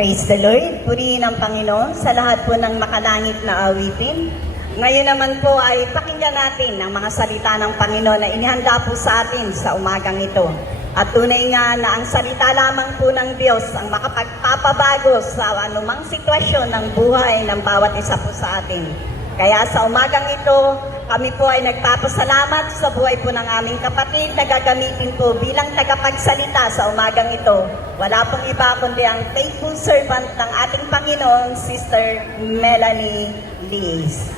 Praise the Lord. Purihin ang Panginoon sa lahat po ng makalangit na awitin. Ngayon naman po ay pakinggan natin ang mga salita ng Panginoon na inihanda po sa atin sa umagang ito. At tunay nga na ang salita lamang po ng Diyos ang makapagpapabago sa anumang sitwasyon ng buhay ng bawat isa po sa atin. Kaya sa umagang ito, kami po ay nagpapasalamat sa buhay po ng aming kapatid na gagamitin po bilang tagapagsalita sa umagang ito. Wala pong iba kundi ang faithful servant ng ating Panginoon, Sister Melanie Liz.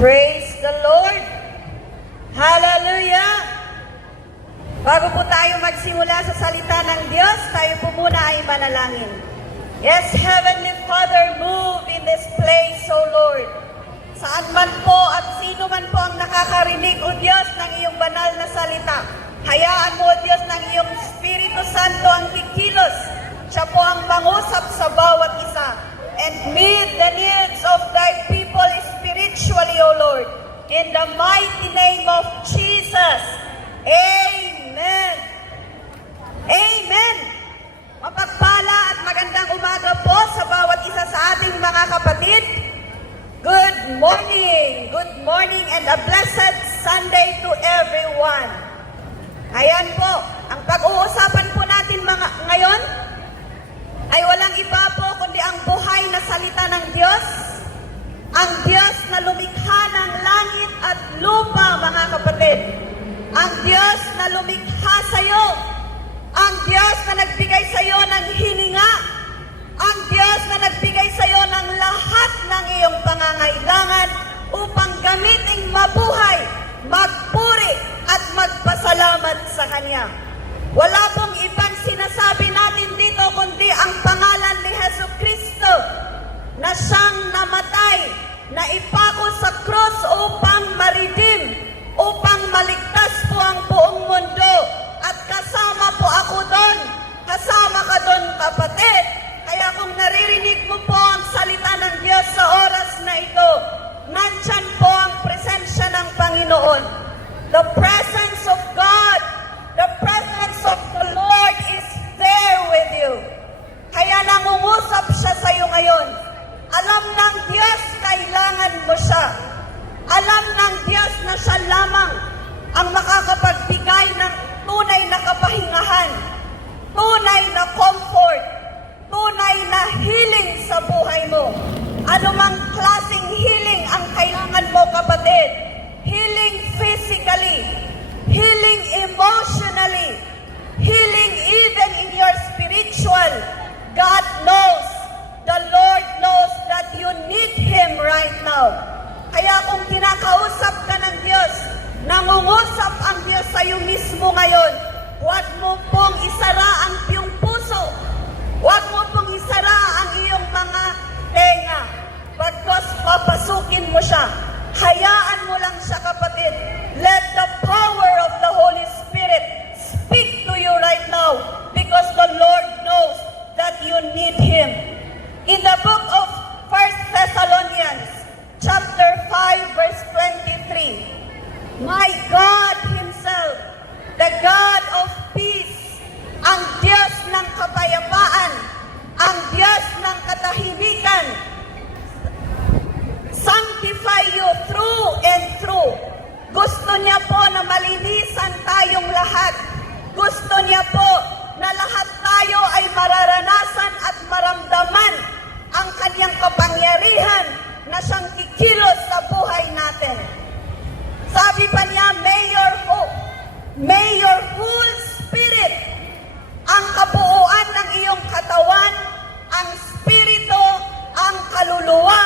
Praise the Lord! Hallelujah! Bago po tayo magsimula sa salita ng Diyos, tayo po muna ay manalangin. Yes, Heavenly Father, move in this place, O Lord. Saan man po at sino man po ang nakakarinig, O Diyos, ng iyong banal na salita. Hayaan mo, O Diyos, ng iyong Espiritu Santo ang kikilos. Siya po ang mangusap sa bawat isa. And meet the needs of thy people spiritually, O Lord. In the mighty name of Jesus. Amen. Amen. Mapagpala at magandang umaga po sa bawat isa sa ating mga kapatid. Good morning and a blessed Sunday to everyone. Ayan po, ang pag-uusapan po natin ngayon ay walang iba po kundi ang buhay na salita ng Diyos. Ang Diyos na lumikha ng langit at lupa, mga kapatid. Ang Diyos na lumikha sa iyo. Ang Diyos na nagbigay sa iyo ng hininga. Ang Diyos na nagbigay sa iyo ng lahat ng iyong pangangailangan upang gamiting mabuhay, magpuri at magpasalamat sa Kanya. Wala pong ibang sinasabi natin dito kundi ang pangalan ni Jesucristo na siyang namatay, na ipako sa cross upang ma-redeem, upang maligtas po ang buong mundo. At kasama po ako doon, kasama ka doon, kapatid. Kaya kung naririnig mo po ang salita ng Diyos sa oras na ito, nandyan po ang presensya ng Panginoon. The presence of God, the presence of the Lord is there with you. Kaya nangungusap siya sa iyo ngayon. Alam ng Diyos, kailangan mo siya. Alam ng Diyos na siya lamang ang makakapagbigay ng tunay na kapahingahan, tunay na comfort, tunay na healing sa buhay mo. Ano mang klaseng healing ang kailangan mo, kapatid? Healing physically, healing emotionally, healing even in your spiritual. God knows, the Lord knows that you need Him right now. Kaya kung kinakausap ka ng Diyos, nangungusap ang Diyos sa iyo mismo ngayon, huwag mo pong isara ang iyong puso. Huwag mo pong isara ang iyong mga tenga. Pagkos papasukin mo siya. Hayaan mo lang siya, kapatid. Let the power of the Holy Spirit speak to you right now because the Lord knows that you need Him. In the book of 1 Thessalonians, chapter 5, verse 23, my God Himself, the God of peace, ang Diyos ng kapayapaan, ang Diyos ng katahimikan, sanctify you through and through. Gusto niya po na malinisan tayong lahat. Gusto niya po na lahat tayo ay mararanasan at maramdaman ang Kanyang kapangyarihan na siyang kikilos sa buhay natin. Sabi pa niya, may your whole spirit, ang kabuuan ng iyong katawan, ang spirito, ang kaluluwa,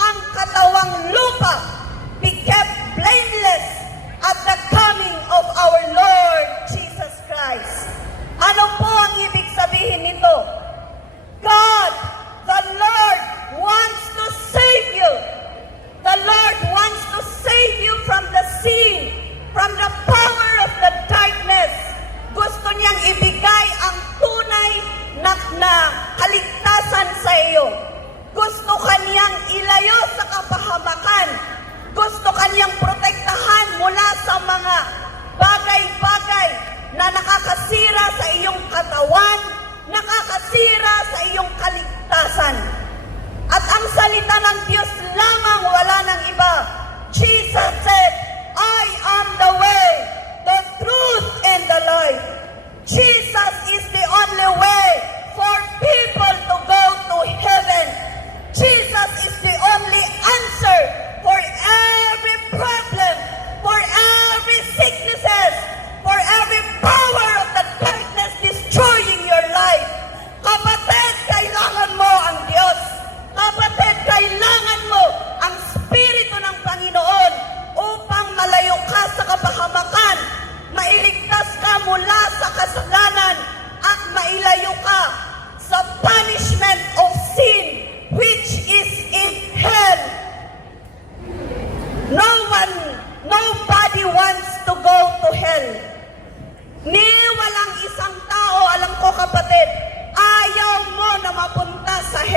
ang katawang lupa, be kept blameless at the coming of our Lord Jesus Christ. Ano po ang ibig sabihin nito? God, the Lord wants to save you. The Lord wants to save you from the sin, from the power of the darkness.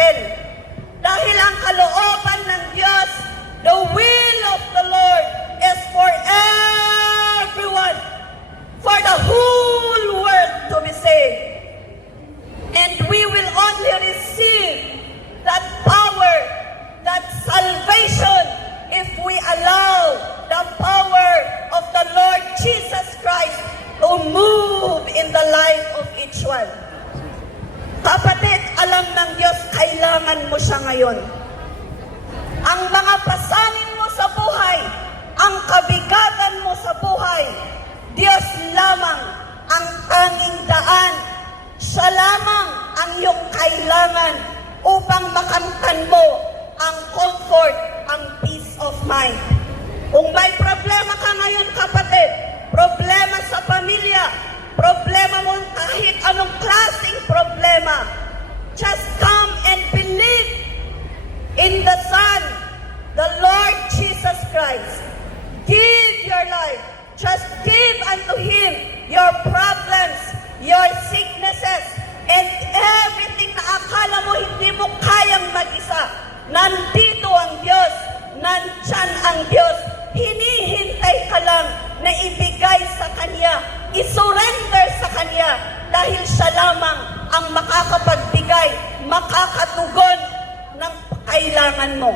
natin. Dahil ang kalooban ng Diyos, the will of the Lord is for everyone, for the whole world to be saved. And we will only receive that power, that salvation, if we allow the power of the Lord Jesus Christ to move in the life of each one. Kapatid, alam ng Diyos, kailangan mo siya ngayon. Ang mga pasanin mo sa buhay, ang kabigatan mo sa buhay, Diyos lamang ang tanging daan. Siya lamang ang iyong kailangan upang makamtan mo ang comfort, ang peace of mind. Kung may problema ka ngayon, kapatid, problema sa pamilya, problema mo kahit anong klaseng problema, just come and believe in the Son, the Lord Jesus Christ. Give your life. Just give unto Him your problems, your sicknesses, and everything na akala mo hindi mo kayang mag-isa. Nandito ang Diyos. Nandyan ang Diyos. Hinihintay ka lang na ibigay sa Kanya, isurrender sa Kanya, dahil siya lamang ang makakapagbigay, makakatugon ng kailangan mo.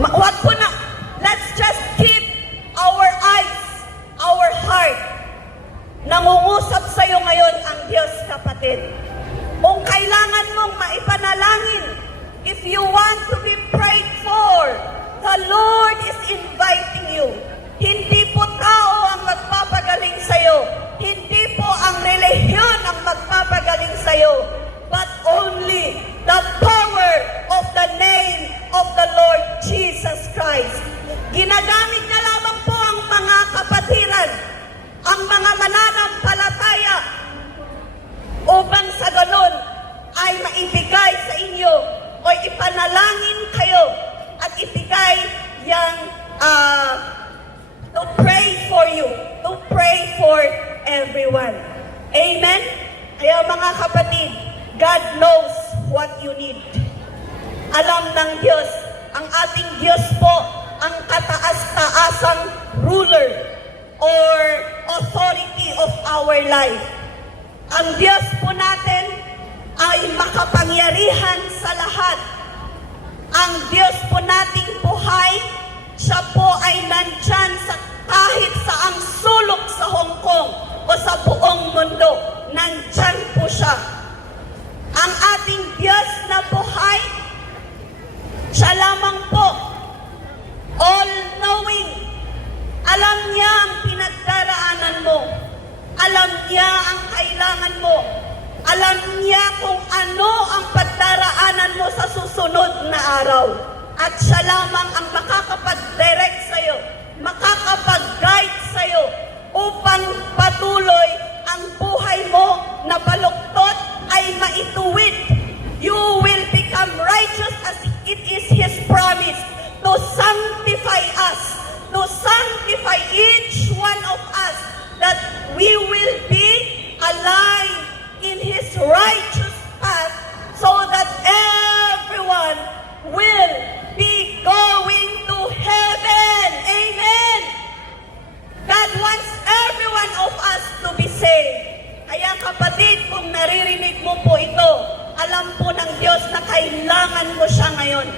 Wag po na, let's just keep our eyes, our heart. Nangungusap sa iyo ngayon ang Diyos, kapatid. Kung kailangan mong maipanalangin, if you want to be prayed for, the Lord is inviting you. Hindi po tao ang magpapagaling sa iyo. Hindi po ang relihiyon ang magpapagaling sa iyo. But only the power of the name of the Lord Jesus Christ. Ginagamit niya lamang po ang mga kapatiran, ang mga mananampalataya, upang sa ganon ay maibigay sa inyo o ipanalangin kayo at ibigay yang to pray for you, to pray for everyone. Amen? Kaya mga kapatid, God knows what you need. Alam ng Diyos, ang ating Diyos po, ang kataas-taasang ruler or authority of our life. Ang Diyos po natin ay makapangyarihan sa lahat. Ang Diyos po nating buhay, siya po ay nandyan sa kahit saang sulok sa Hong Kong o sa buong mundo. Nandyan po siya. Ang ating Diyos na buhay, siya lamang po, all-knowing. Alam niya ang pinagdaraanan mo. Alam niya ang kailangan mo. Alam niya kung ano ang pagdaraanan mo sa susunod na araw. At siya lamang ang makakapag-direct sa'yo, makakapag-guide sa'yo upang patuloy ang buhay mo na baluktot ay maituwid. You will become righteous as it is His promise to sanctify us, to sanctify each one of us, that we will be alive in His righteous path, so that everyone will be going to heaven. Amen. God wants every one of us to be saved. Kaya kapatid, kung naririnig mo po ito, alam po ng Diyos na kailangan mo siya ngayon.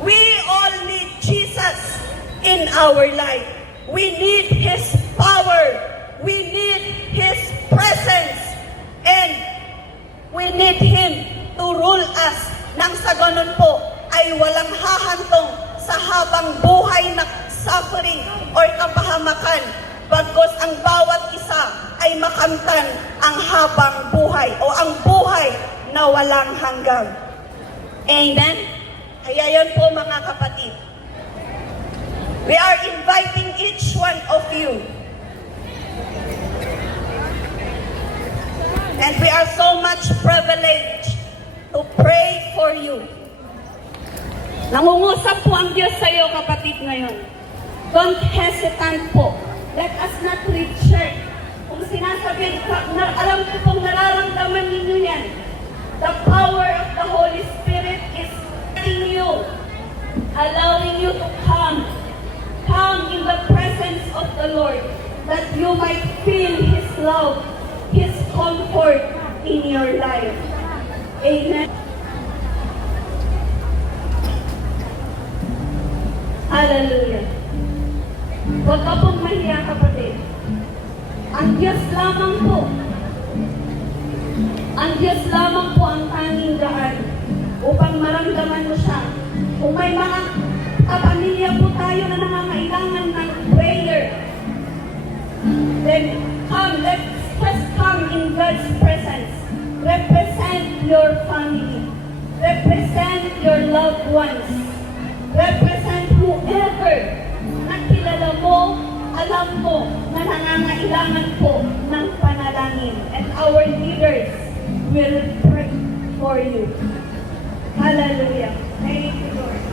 We all need Jesus in our life. We need His power. We need His presence. And we need Him to rule us. Nang sa ganun po, ay walang hahantong sa habang buhay na suffering or kapahamakan. Bagkus ang bawat isa ay makamtan ang habang buhay o ang buhay na walang hanggang. Amen? Kaya yan po mga kapatid. We are inviting each one of you. And we are so much privileged to pray for you. Nangungusap po ang Diyos sa iyo, kapatid, ngayon. Don't hesitate po. Let us not reject. Kung sinasabi, alam ko pong nararamdaman ninyo yan. The power of the Holy Spirit is in you, allowing you to come in the presence of the Lord, that you might feel His love, His comfort in your life. Amen. Hallelujah. Huwag ka pong mahiya, kapatid. Ang Diyos lamang po. Ang Diyos lamang po ang tanging daan upang maramdaman mo siya. Kung may mga kapamilya po tayo na nangangailangan ng prayer, then let's just come in God's presence. Represent your family. Represent your loved ones. Represent whoever na kilala mo, alam mo na nangangailangan po ng panalangin. And our leaders will pray for you. Hallelujah. Thank you, Lord.